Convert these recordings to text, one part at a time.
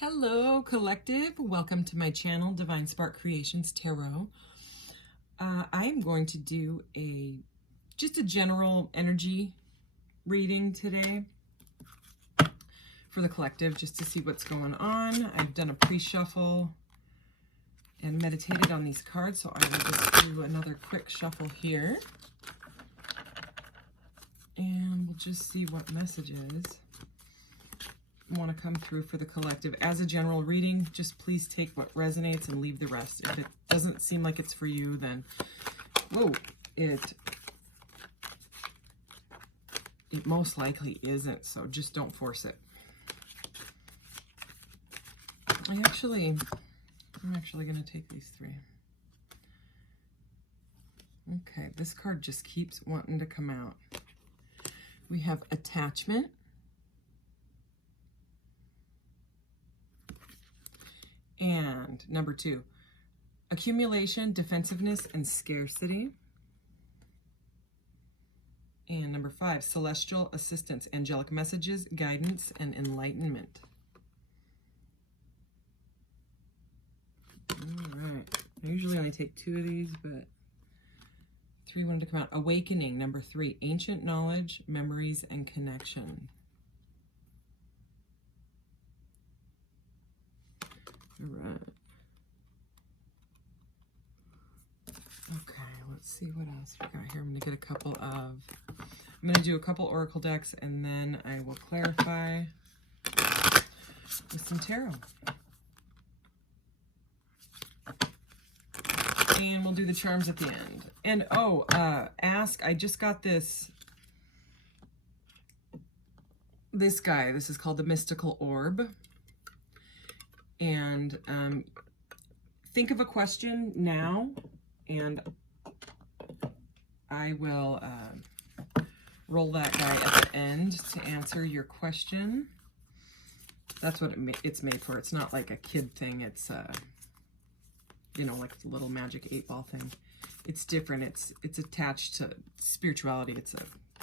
Hello, collective. Welcome to my channel, Divine Spark Creations Tarot. I am going to do just a general energy reading today for the collective, just to see what's going on. I've done a pre-shuffle and meditated on these cards, so I will just do another quick shuffle here. And we'll just see what messages want to come through for the collective. As a general reading, just please take what resonates and leave the rest. If it doesn't seem like it's for you, then it most likely isn't, so just don't force it. I'm actually going to take these three. Okay, this card just keeps wanting to come out. We have attachment, and number 2, accumulation, defensiveness, and scarcity. And number 5, celestial assistance, angelic messages, guidance, and enlightenment. All right. I usually only take 2 of these, but 3 wanted to come out. Awakening, number 3, ancient knowledge, memories, and connection. All right. Okay, let's see what else we got here. I'm going to do a couple oracle decks, and then I will clarify with some tarot. And we'll do the charms at the end. And I just got this guy. This is called the Mystical Orb. And think of a question now, and I will roll that guy at the end to answer your question. That's what it's made for. It's not like a kid thing. It's like the little magic 8-ball thing. It's different. It's attached to spirituality. It's a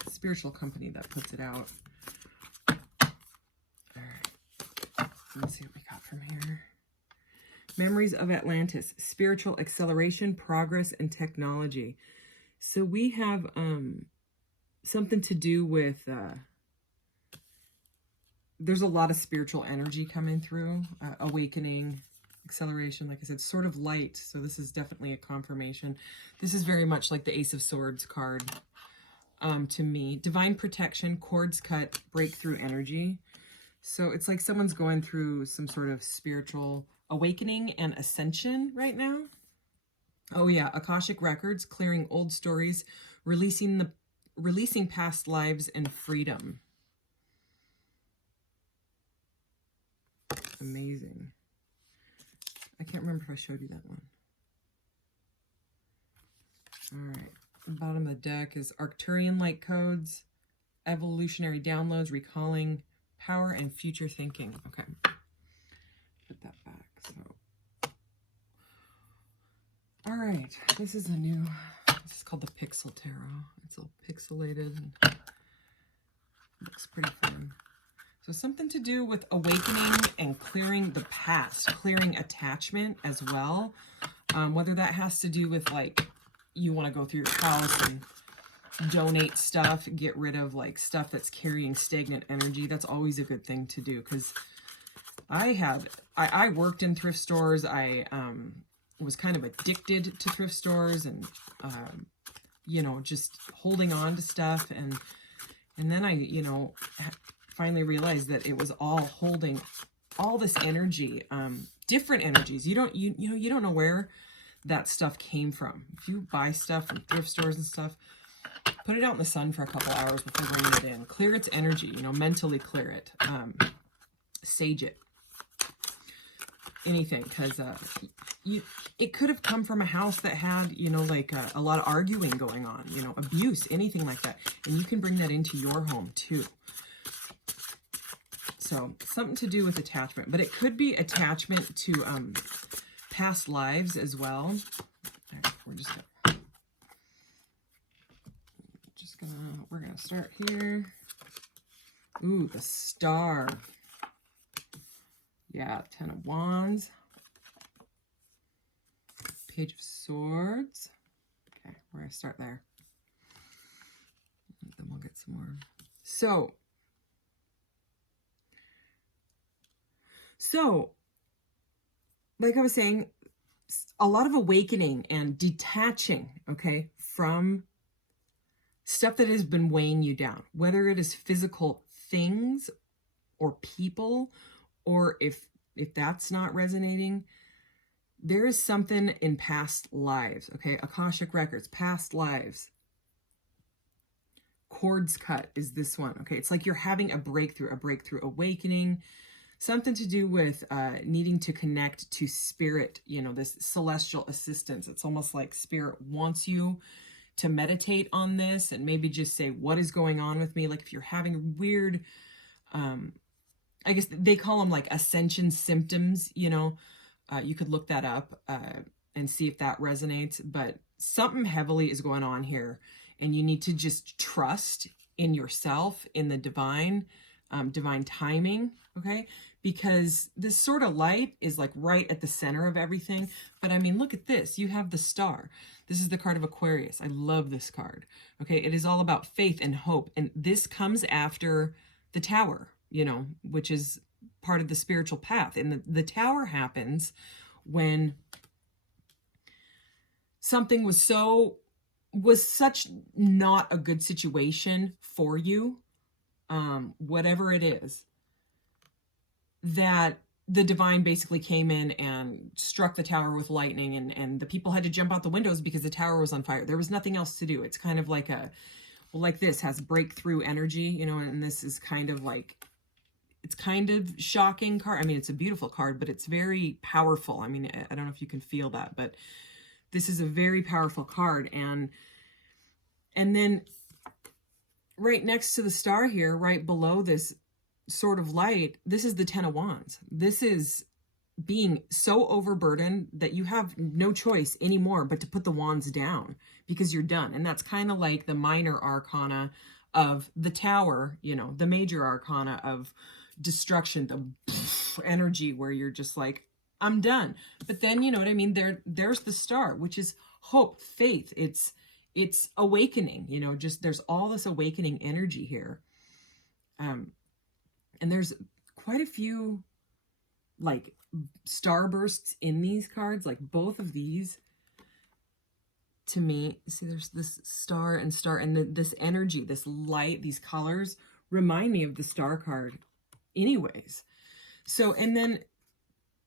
spiritual company that puts it out. Let's see what we got from here. Memories of Atlantis, spiritual acceleration, progress, and technology. So we have something to do with, there's a lot of spiritual energy coming through, awakening, acceleration, like I said, sort of light. So this is definitely a confirmation. This is very much like the Ace of Swords card to me. Divine protection, cords cut, breakthrough energy. So it's like someone's going through some sort of spiritual awakening and ascension right now. Oh yeah, Akashic records, clearing old stories, releasing past lives, and freedom. Amazing. I can't remember if I showed you that one. All right. The bottom of the deck is Arcturian light codes, evolutionary downloads, recalling power, and future thinking. Okay. Put that back. So, all right. This is called the Pixel Tarot. It's all pixelated and looks pretty fun. So something to do with awakening and clearing the past, clearing attachment as well. Whether that has to do with like you want to go through your house and donate stuff, get rid of like stuff that's carrying stagnant energy. That's always a good thing to do, because I worked in thrift stores. I was kind of addicted to thrift stores, and just holding on to stuff, and then I finally realized that it was all holding all this energy, different energies. You don't know where that stuff came from. If you buy stuff from thrift stores and stuff, put it out in the sun for a couple hours before bringing it in. Clear its energy, mentally clear it. Sage it. Anything, because it could have come from a house that had, a lot of arguing going on, abuse, anything like that. And you can bring that into your home too. So something to do with attachment, but it could be attachment to past lives as well. We're gonna start here. Ooh, the Star. Yeah, Ten of Wands. Page of Swords. Okay, we're going to start there. Then we'll get some more. So, like I was saying, a lot of awakening and detaching, okay, from stuff that has been weighing you down, whether it is physical things or people, or if that's not resonating, there is something in past lives, okay? Akashic records, past lives. Cords cut is this one, okay? It's like you're having a breakthrough awakening, something to do with needing to connect to spirit, you know, this celestial assistance. It's almost like spirit wants you to meditate on this and maybe just say, what is going on with me? Like if you're having weird, I guess they call them like ascension symptoms, you know, you could look that up and see if that resonates, but something heavily is going on here and you need to just trust in yourself, in the divine timing, okay? Because this sort of light is like right at the center of everything. But I mean, look at this. You have the star. This is the card of Aquarius. I love this card, okay? It is all about faith and hope. And this comes after the Tower, you know, which is part of the spiritual path. And the Tower happens when something was such not a good situation for you, whatever it is, that the divine basically came in and struck the tower with lightning, and the people had to jump out the windows because the tower was on fire. There was nothing else to do. It's kind of like like this has breakthrough energy, you know, and this is kind of like, it's kind of shocking card. I mean, it's a beautiful card, but it's very powerful. I mean, I don't know if you can feel that, but this is a very powerful card. And then right next to the star here, right below this sort of light, this is the Ten of Wands. This is being so overburdened that you have no choice anymore but to put the wands down because you're done. And that's kind of like the minor arcana of the Tower, you know, the major arcana of destruction, the energy where you're just like, I'm done. But then, you know what I mean? There's the star, which is hope, faith. It's awakening, you know, just there's all this awakening energy here. And there's quite a few like starbursts in these cards, like both of these to me. See, there's this star and this energy, this light, these colors remind me of the star card anyways. So, and then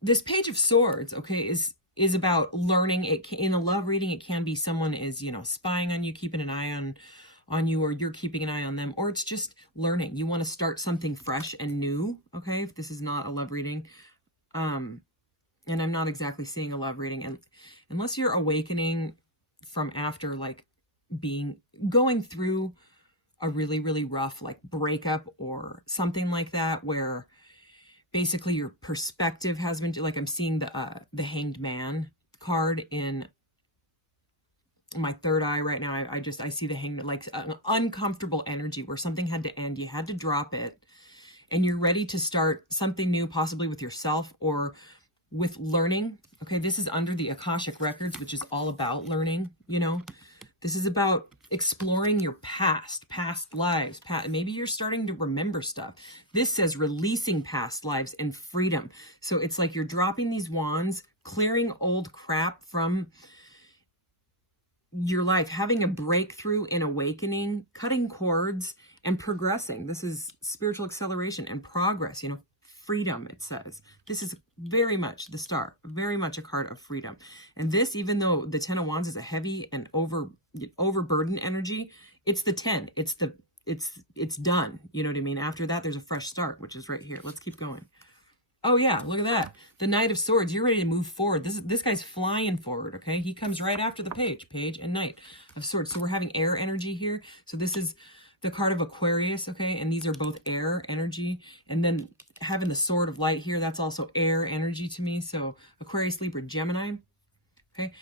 this Page of Swords, okay, is about learning. It in a love reading, it can be someone is, you know, spying on you, keeping an eye on you, or you're keeping an eye on them, or it's just learning. You want to start something fresh and new, okay, if this is not a love reading. And I'm not exactly seeing a love reading, and unless you're awakening from after like going through a really, really rough like breakup or something like that, where basically your perspective has been, like I'm seeing the Hanged Man card in my third eye right now. I see the Hanged, like an uncomfortable energy where something had to end. You had to drop it and you're ready to start something new, possibly with yourself or with learning. Okay, this is under the Akashic Records, which is all about learning, you know. This is about exploring your past lives. Maybe you're starting to remember stuff. This says releasing past lives and freedom. So it's like you're dropping these wands, clearing old crap from your life, having a breakthrough in awakening, cutting cords and progressing. This is spiritual acceleration and progress, you know, freedom, it says. This is very much the star, very much a card of freedom. And this, even though the Ten of Wands is a heavy and overburdened energy, it's the 10. It's done. You know what I mean? After that, there's a fresh start, which is right here. Let's keep going. Oh yeah, look at that. The Knight of Swords. You're ready to move forward. This guy's flying forward, okay? He comes right after the page and Knight of Swords. So we're having air energy here. So this is the card of Aquarius, okay? And these are both air energy. And then having the Sword of Light here, that's also air energy to me. So Aquarius, Libra, Gemini, okay?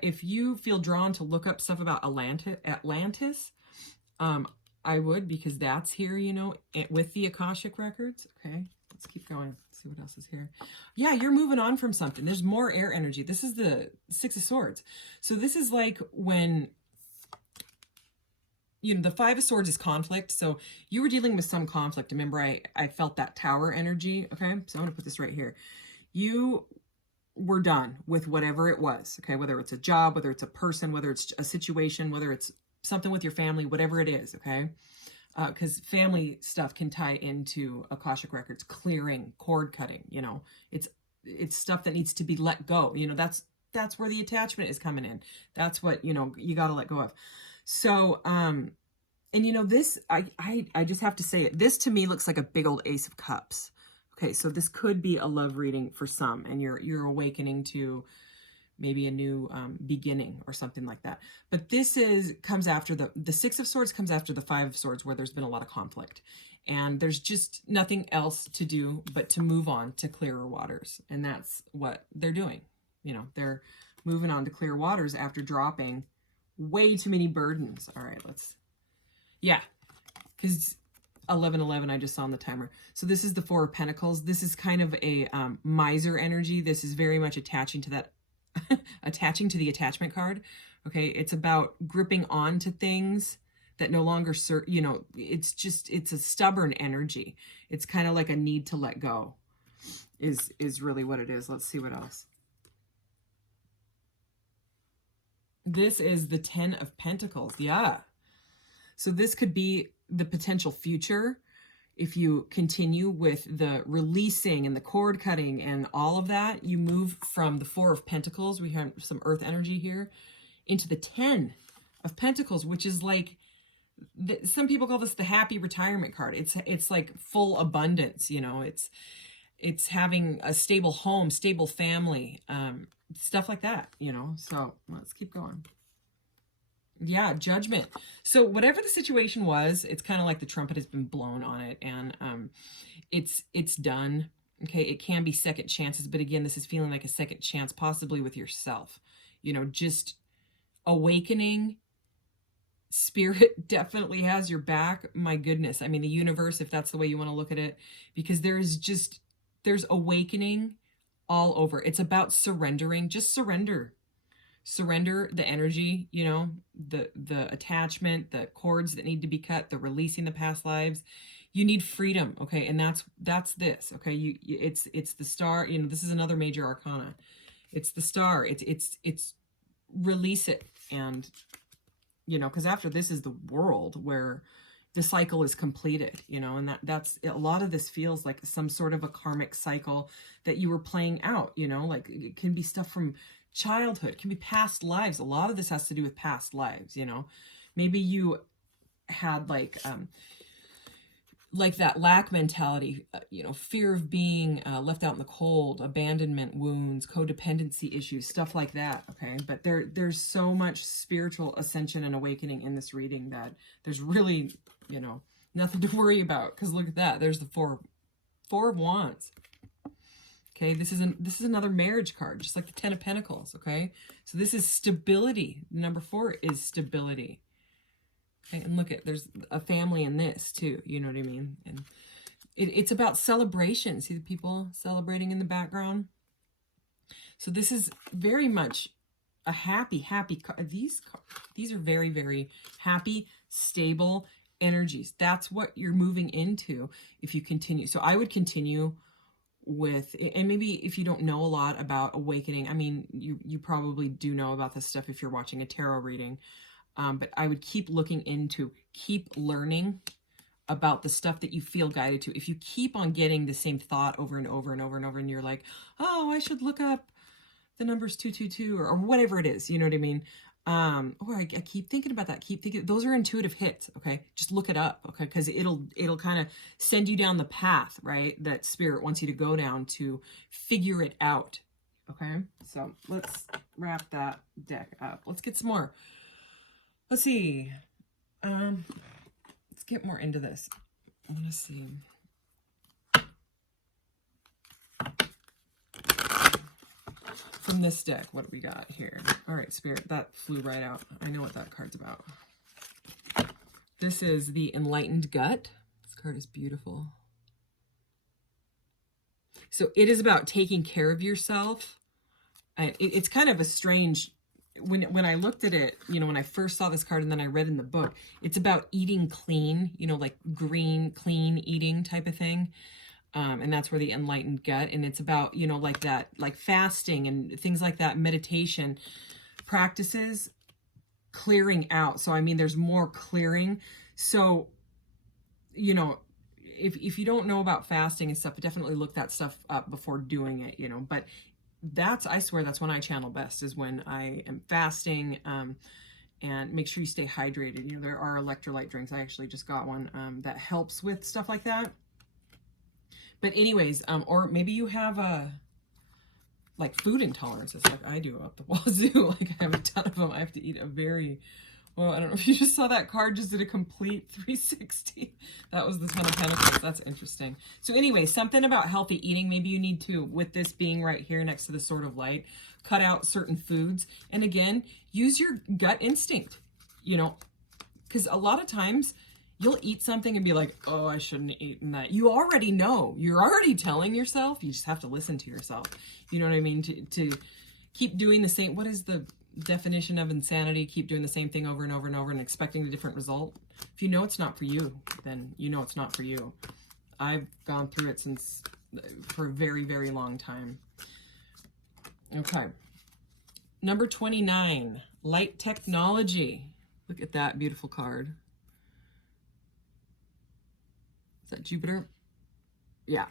If you feel drawn to look up stuff about Atlantis, I would, because that's here, you know, with the Akashic Records, okay? Let's keep going. Let's see what else is here. Yeah, you're moving on from something. There's more air energy. This is the Six of Swords. So this is like when, you know, the Five of Swords is conflict. So you were dealing with some conflict. Remember, I felt that Tower energy. Okay, so I'm going to put this right here. You were done with whatever it was. Okay, whether it's a job, whether it's a person, whether it's a situation, whether it's something with your family, whatever it is. Okay. Because family stuff can tie into Akashic Records, clearing, cord cutting, you know, it's stuff that needs to be let go. You know, that's where the attachment is coming in. That's what, you know, you got to let go of. So, and you know, this, I just have to say it. This to me looks like a big old Ace of Cups. Okay. So this could be a love reading for some, and you're awakening to maybe a new beginning or something like that. But this comes after the Six of Swords comes after the Five of Swords, where there's been a lot of conflict, and there's just nothing else to do but to move on to clearer waters. And that's what they're doing. You know, they're moving on to clear waters after dropping way too many burdens. All right, yeah, because 11:11 I just saw on the timer. So this is the Four of Pentacles. This is kind of a miser energy. This is very much attaching to that attaching to the attachment card. Okay, it's about gripping on to things that no longer serve, you know, it's a stubborn energy. It's kind of like a need to let go is really what it is. Let's see what else. This is the Ten of Pentacles. Yeah. So this could be the potential future. If you continue with the releasing and the cord cutting and all of that, you move from the Four of Pentacles, we have some earth energy here, into the 10 of Pentacles, which is like, some people call this the happy retirement card. It's like full abundance, you know, it's having a stable home, stable family, stuff like that, you know. So let's keep going. Yeah, Judgment. So whatever the situation was, it's kind of like the trumpet has been blown on it, and it's done. Okay, it can be second chances, but again, this is feeling like a second chance, possibly with yourself. You know, just awakening. Spirit definitely has your back. My goodness. I mean, the universe, if that's the way you want to look at it, because there's awakening all over. It's about surrendering. Just surrender. Surrender the energy, you know, the attachment, the cords that need to be cut, the releasing the past lives. You need freedom, okay? And that's this, okay? It's the star, you know, this is another major arcana. It's the star. It's release it. And, you know, because after this is the world where the cycle is completed, you know, and that's a lot of this feels like some sort of a karmic cycle that you were playing out, you know, like it can be stuff from childhood, it can be past lives. A lot of this has to do with past lives, you know. Maybe you had like that lack mentality, you know, fear of being left out in the cold, abandonment wounds, codependency issues, stuff like that, okay? But there's so much spiritual ascension and awakening in this reading that there's really, you know, nothing to worry about, because look at that. There's the Four of Wands. Okay, this is another marriage card, just like the Ten of Pentacles, okay? So this is stability. Number 4 is stability. Okay, and look at, there's a family in this too, you know what I mean? And it's about celebration. See the people celebrating in the background? So this is very much a happy card. These are very, very happy, stable energies. That's what you're moving into if you continue. So I would continue with, and maybe if you don't know a lot about awakening, I mean, you probably do know about this stuff if you're watching a tarot reading, but I would keep looking into, keep learning about the stuff that you feel guided to. If you keep on getting the same thought over and over and over and over, and you're like, oh, I should look up the numbers 222 or whatever it is, you know what I mean? Or I keep thinking about that, keep thinking, those are intuitive hits, okay? Just look it up, okay? Because it'll kind of send you down the path, right? That spirit wants you to go down to figure it out, okay? So let's wrap that deck up. Let's get some more. Let's see. Let's get more into this. I want to see. From this deck, what do we got here? All right, Spirit, that flew right out. I know what that card's about. This is the Enlightened Gut. This card is beautiful. So it is about taking care of yourself. It's kind of a strange, when I looked at it, you know, when I first saw this card and then I read in the book, it's about eating clean, you know, like green, clean eating type of thing. And that's where the enlightened gut, and it's about, you know, like that, like fasting and things like that, meditation practices, clearing out. So, I mean, there's more clearing. So, you know, if you don't know about fasting and stuff, definitely look that stuff up before doing it, you know, but I swear that's when I channel best, is when I am fasting. And make sure you stay hydrated. You know, there are electrolyte drinks. I actually just got one that helps with stuff like that. But anyways, or maybe you have like food intolerances like I do up the wazoo. Like I have a ton of them. I have to eat a very, well, I don't know if you just saw that card just did a complete 360. That was the Ten of Pentacles. That's interesting. So anyway, something about healthy eating. Maybe you need to, with this being right here next to the Sword of Light, cut out certain foods. And again, use your gut instinct, you know, because a lot of times you'll eat something and be like, oh, I shouldn't have eaten that. You already know. You're already telling yourself. You just have to listen to yourself. You know what I mean? To keep doing the same. What is the definition of insanity? Keep doing the same thing over and over and over and expecting a different result. If you know it's not for you, then you know it's not for you. I've gone through it for a very, very long time. Okay. Number 29, light technology. Look at that beautiful card. Is that Jupiter? Yeah.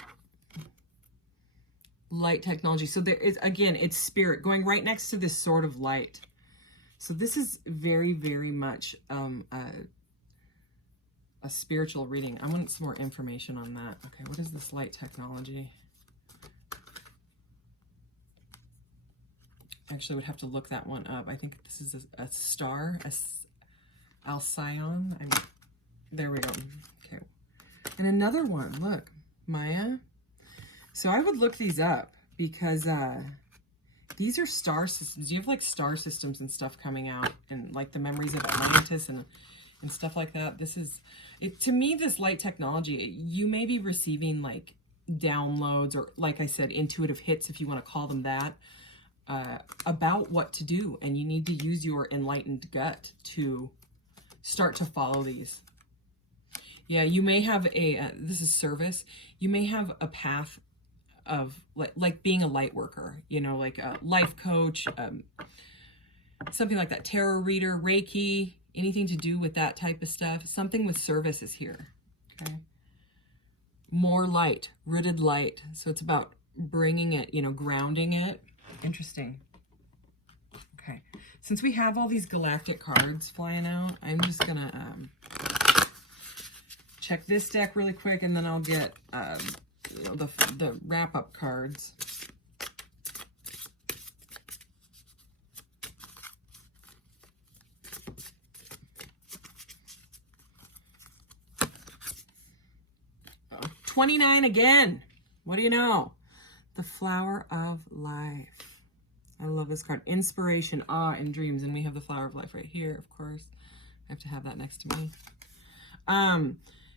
Light technology. So there is, again, it's spirit going right next to this Sword of Light. So this is very, very much a spiritual reading. I want some more information on that. Okay, what is this light technology? Actually, I would have to look that one up. I think this is a star, Alcyon. There we go. Okay. And another one, look, Maya. So I would look these up because these are star systems. You have like star systems and stuff coming out, and like the memories of Atlantis and stuff like that. This is, to me, this light technology, you may be receiving like downloads or, like I said, intuitive hits, if you want to call them that, about what to do. And you need to use your enlightened gut to start to follow these. Yeah, you may have this is service. You may have a path of like being a light worker, you know, like a life coach, something like that, tarot reader, Reiki, anything to do with that type of stuff. Something with service is here, okay? More light, rooted light. So it's about bringing it, you know, grounding it. Interesting. Okay, since we have all these galactic cards flying out, I'm just gonna check this deck really quick, and then I'll get you know, the wrap-up cards. Oh, 29 again. What do you know? The Flower of Life. I love this card. Inspiration, awe, and dreams. And we have the Flower of Life right here, of course. I have to have that next to me.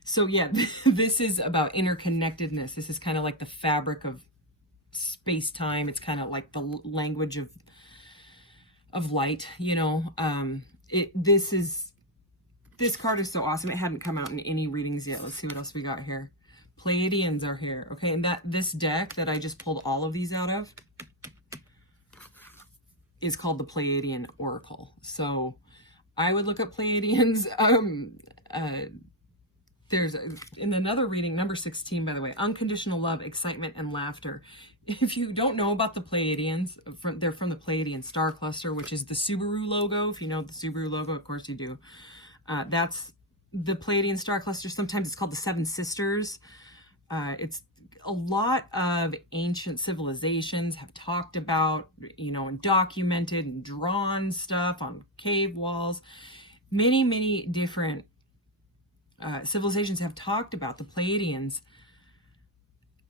So yeah, this is about interconnectedness. This is kind of like the fabric of space-time. It's kind of like the language of light, you know. This card is so awesome. It hadn't come out in any readings yet. Let's see what else we got here. Pleiadians are here. Okay, and this deck that I just pulled all of these out of is called the Pleiadian Oracle. So I would look up Pleiadians. There's, in another reading, number 16, by the way, unconditional love, excitement, and laughter. If you don't know about the Pleiadians, they're from the Pleiadian star cluster, which is the Subaru logo. If you know the Subaru logo, of course you do. That's the Pleiadian star cluster. Sometimes it's called the Seven Sisters. It's a lot of ancient civilizations have talked about, you know, and documented and drawn stuff on cave walls. Many, many different civilizations have talked about the Pleiadians,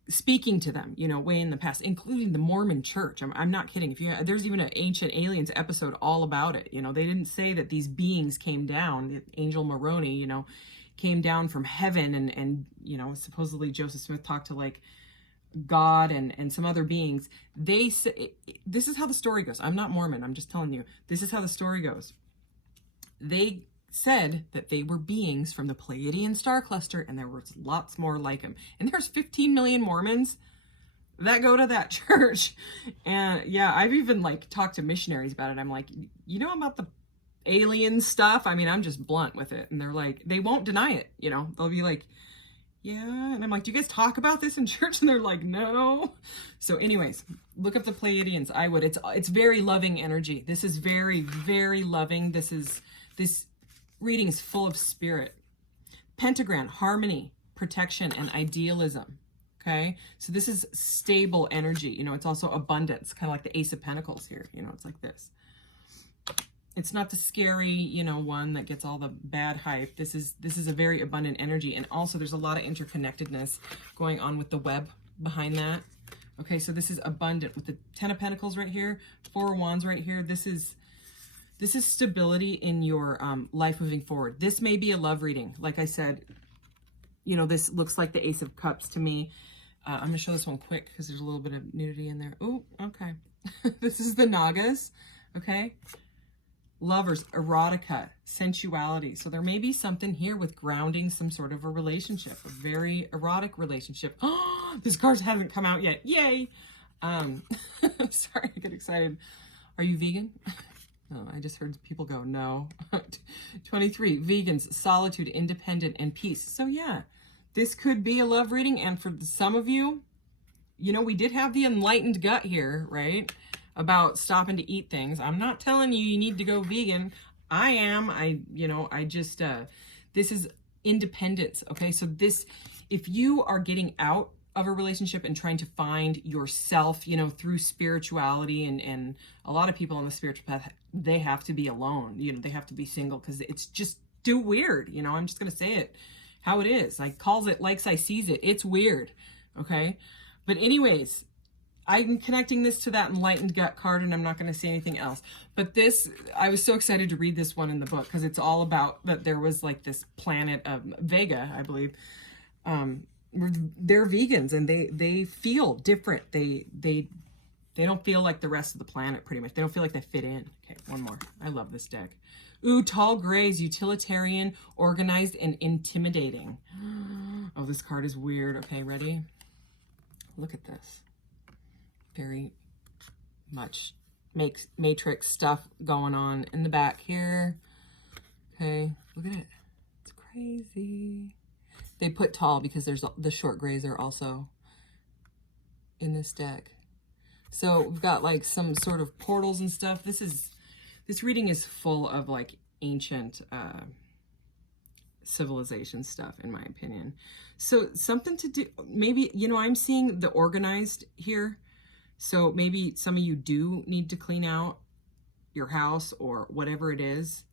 speaking to them, you know, way in the past, including the Mormon Church. I'm not kidding. There's even an Ancient Aliens episode all about it. You know, they didn't say that these beings came down. Angel Moroni, you know, came down from heaven, and you know, supposedly Joseph Smith talked to like God and some other beings, they say, this is how the story goes. I'm not Mormon. I'm just telling you. This is how the story goes. They said that they were beings from the Pleiadian star cluster, and there was lots more like them. And there's 15 million Mormons that go to that church. And yeah, I've even like talked to missionaries about it. I'm like, you know about the alien stuff? I mean, I'm just blunt with it. And they're like, they won't deny it. You know, they'll be like, yeah. And I'm like, do you guys talk about this in church? And they're like, no. So anyways, look up the Pleiadians. I would. It's very loving energy. This is very, very loving. This reading is full of spirit. Pentagram, harmony, protection, and idealism. Okay, so this is stable energy. You know, it's also abundance, kind of like the Ace of Pentacles here. You know, it's like this. It's not the scary, you know, one that gets all the bad hype. This is a very abundant energy. And also there's a lot of interconnectedness going on with the web behind that. Okay, so this is abundant with the 10 of Pentacles right here, 4 of Wands right here. This is stability in your life moving forward. This may be a love reading. Like I said, you know, this looks like the Ace of Cups to me. I'm going to show this one quick because there's a little bit of nudity in there. Oh, okay. This is the Nagas, okay? Lovers, erotica, sensuality. So there may be something here with grounding some sort of a relationship, a very erotic relationship. Oh, this card hasn't come out yet. Yay! Sorry, I get excited. Are you vegan? Oh, I just heard people go, no. 23, vegans, solitude, independent, and peace. So yeah, this could be a love reading. And for some of you, you know, we did have the enlightened gut here, right? About stopping to eat things. I'm not telling you you need to go vegan. I am. This is independence, okay? So this, if you are getting out of a relationship and trying to find yourself, you know, through spirituality, and a lot of people on the spiritual path, they have to be alone, you know, they have to be single because it's just too weird, you know, I'm just going to say it how it is. I calls it likes I sees it. It's weird, okay? But anyways, I'm connecting this to that enlightened gut card, and I'm not going to say anything else. But this, I was so excited to read this one in the book because it's all about that there was like this planet of Vega, I believe. They're vegans and they feel different. They don't feel like the rest of the planet, pretty much. They don't feel like they fit in. Okay, one more. I love this deck. Ooh, tall grays, utilitarian, organized, and intimidating. Oh, this card is weird. Okay, ready? Look at this. Very much matrix stuff going on in the back here. Okay, look at it. It's crazy. They put tall because there's the short grays are also in this deck. So we've got like some sort of portals and stuff. This reading is full of like ancient civilization stuff, in my opinion. So something to do, maybe, you know, I'm seeing the organized here. So maybe some of you do need to clean out your house or whatever it is.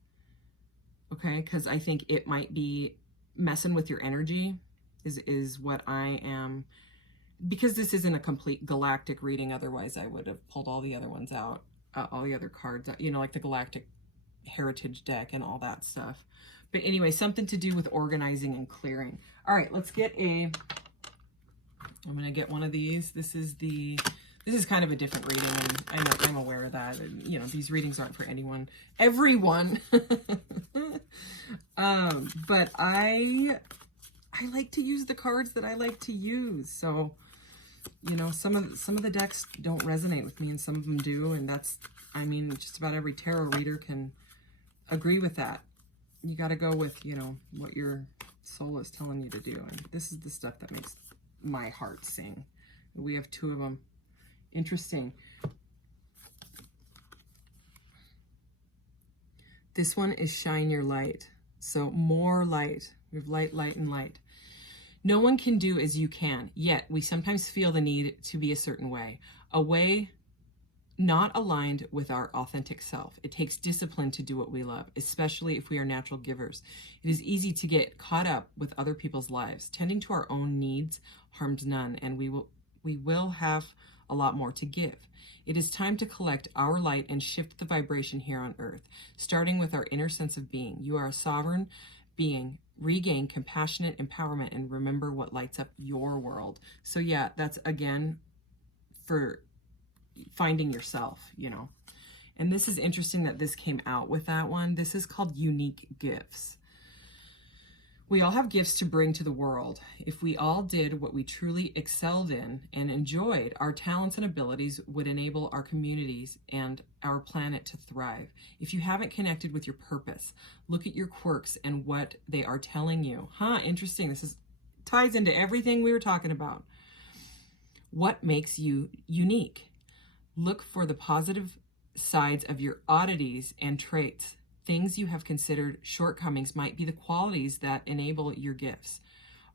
Okay, because I think it might be messing with your energy is what I am, because this isn't a complete galactic reading. Otherwise I would have pulled all the other ones out, all the other cards, you know, like the galactic heritage deck and all that stuff. But anyway, something to do with organizing and clearing. All right, let's get I'm gonna get one of these. This is kind of a different reading, and I'm aware of that. And, you know, these readings aren't for everyone. But I like to use the cards that I like to use. So, you know, some of the decks don't resonate with me, and some of them do. And that's, I mean, just about every tarot reader can agree with that. You got to go with, you know, what your soul is telling you to do. And this is the stuff that makes my heart sing. We have 2 of them. Interesting. This one is shine your light. So more light. We have light, light, and light. No one can do as you can, yet we sometimes feel the need to be a certain way. A way not aligned with our authentic self. It takes discipline to do what we love, especially if we are natural givers. It is easy to get caught up with other people's lives. Tending to our own needs harms none, and we will have a lot more to give. It is time to collect our light and shift the vibration here on earth, starting with our inner sense of being. You are a sovereign being, regain compassionate empowerment and remember what lights up your world. So yeah, that's again for finding yourself, you know. And this is interesting that this came out with that one. This is called unique gifts. We all have gifts to bring to the world. If we all did what we truly excelled in and enjoyed, our talents and abilities would enable our communities and our planet to thrive. If you haven't connected with your purpose, look at your quirks and what they are telling you. Interesting. This ties into everything we were talking about. What makes you unique? Look for the positive sides of your oddities and traits. Things you have considered shortcomings might be the qualities that enable your gifts.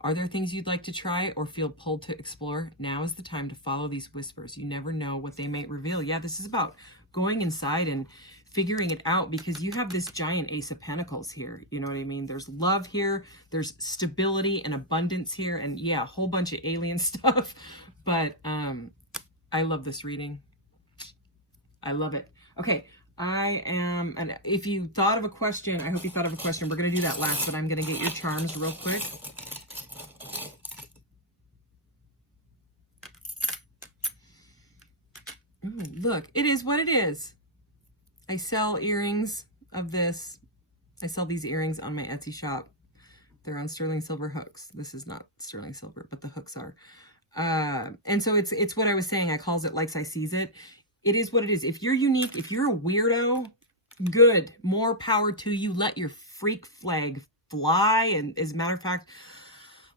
Are there things you'd like to try or feel pulled to explore? Now is the time to follow these whispers. You never know what they might reveal. Yeah, this is about going inside and figuring it out, because you have this giant Ace of Pentacles here. You know what I mean? There's love here. There's stability and abundance here. And yeah, a whole bunch of alien stuff. But I love this reading. I love it. Okay. And if you thought of a question, I hope you thought of a question. We're going to do that last, but I'm going to get your charms real quick. Ooh, look, it is what it is. I sell earrings of this. I sell these earrings on my Etsy shop. They're on sterling silver hooks. This is not sterling silver, but the hooks are. And so it's what I was saying. I calls it like I sees it. It is what it is. If you're unique, if you're a weirdo, good, more power to you. Let your freak flag fly. And as a matter of fact,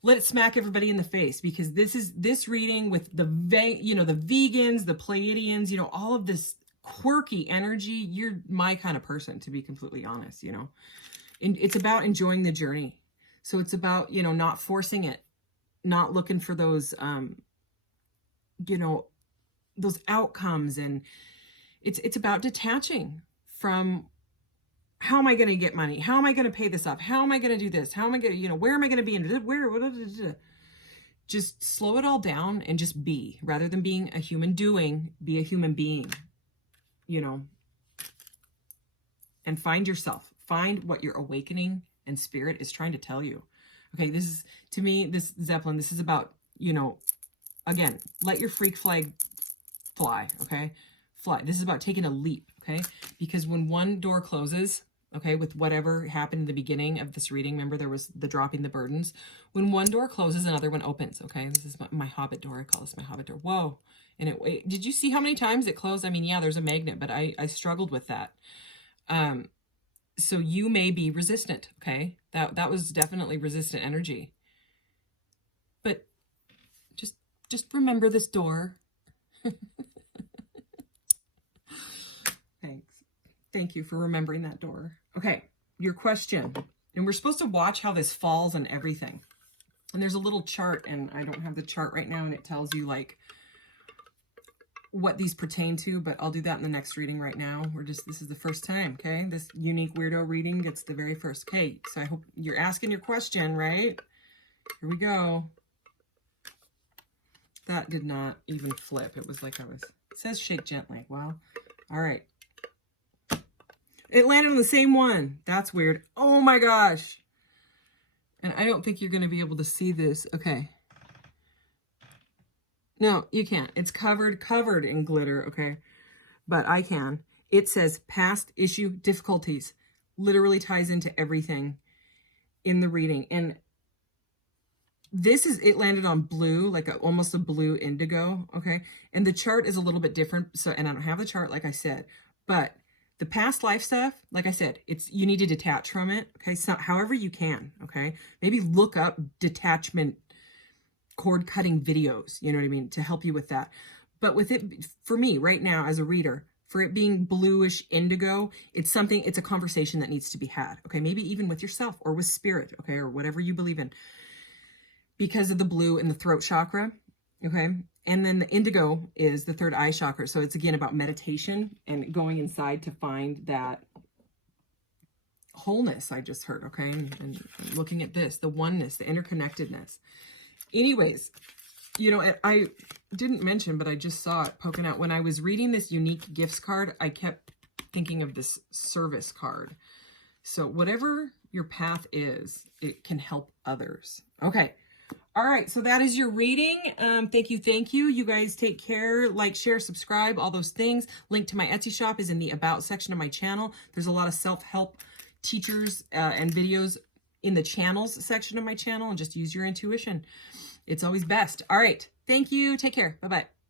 let it smack everybody in the face, because this reading with the vegans, the Pleiadians, all of this quirky energy. You're my kind of person, to be completely honest, And it's about enjoying the journey. So it's about, not forcing it, not looking for those, those outcomes. And it's about detaching from, how am I going to get money? How am I going to pay this off? How am I going to do this? How am I going to, where am I going to be? Just slow it all down and just be, rather than being a human doing, be a human being, and find yourself, find what your awakening and spirit is trying to tell you. Okay. This is, to me, this Zeppelin, this is about, again, let your freak flag fly. Okay. Fly. This is about taking a leap. Okay. Because when one door closes, okay, with whatever happened in the beginning of this reading, remember there was the dropping the burdens. When one door closes, another one opens. Okay. This is my Hobbit door. I call this my Hobbit door. Whoa. And did you see how many times it closed? I mean, yeah, there's a magnet, but I struggled with that. So you may be resistant. Okay. That was definitely resistant energy, but just remember this door. Thank you for remembering that door. Okay, your question. And we're supposed to watch how this falls and everything. And there's a little chart, and I don't have the chart right now, and it tells you like what these pertain to, but I'll do that in the next reading right now. This is the first time, okay? This unique weirdo reading gets the very first. Okay, so I hope you're asking your question, right? Here we go. That did not even flip. It was like it says shake gently. Well, all right. It landed on the same one. That's weird. Oh my gosh. And I don't think you're going to be able to see this. Okay. No, you can't. It's covered in glitter. Okay. But I can. It says past issue difficulties. Literally ties into everything in the reading. And it landed on blue, like almost a blue indigo. Okay. And the chart is a little bit different. So, and I don't have the chart, like I said, but the past life stuff, like I said, you need to detach from it. Okay. So however you can. Okay. Maybe look up detachment cord cutting videos, you know what I mean, to help you with that. But with it, for me right now as a reader, for it being bluish indigo, it's a conversation that needs to be had. Okay. Maybe even with yourself or with spirit. Okay. Or whatever you believe in, because of the blue in the throat chakra. Okay. And then the indigo is the third eye chakra. So it's again about meditation and going inside to find that wholeness I just heard. Okay. And looking at this, the oneness, the interconnectedness. Anyways, I didn't mention, but I just saw it poking out. When I was reading this unique gifts card, I kept thinking of this service card. So whatever your path is. It can help others. Okay. All right. So that is your reading. Thank you. Thank you. You guys take care. Like, share, subscribe, all those things. Link to my Etsy shop is in the About section of my channel. There's a lot of self-help teachers and videos in the channels section of my channel, and just use your intuition. It's always best. All right. Thank you. Take care. Bye-bye.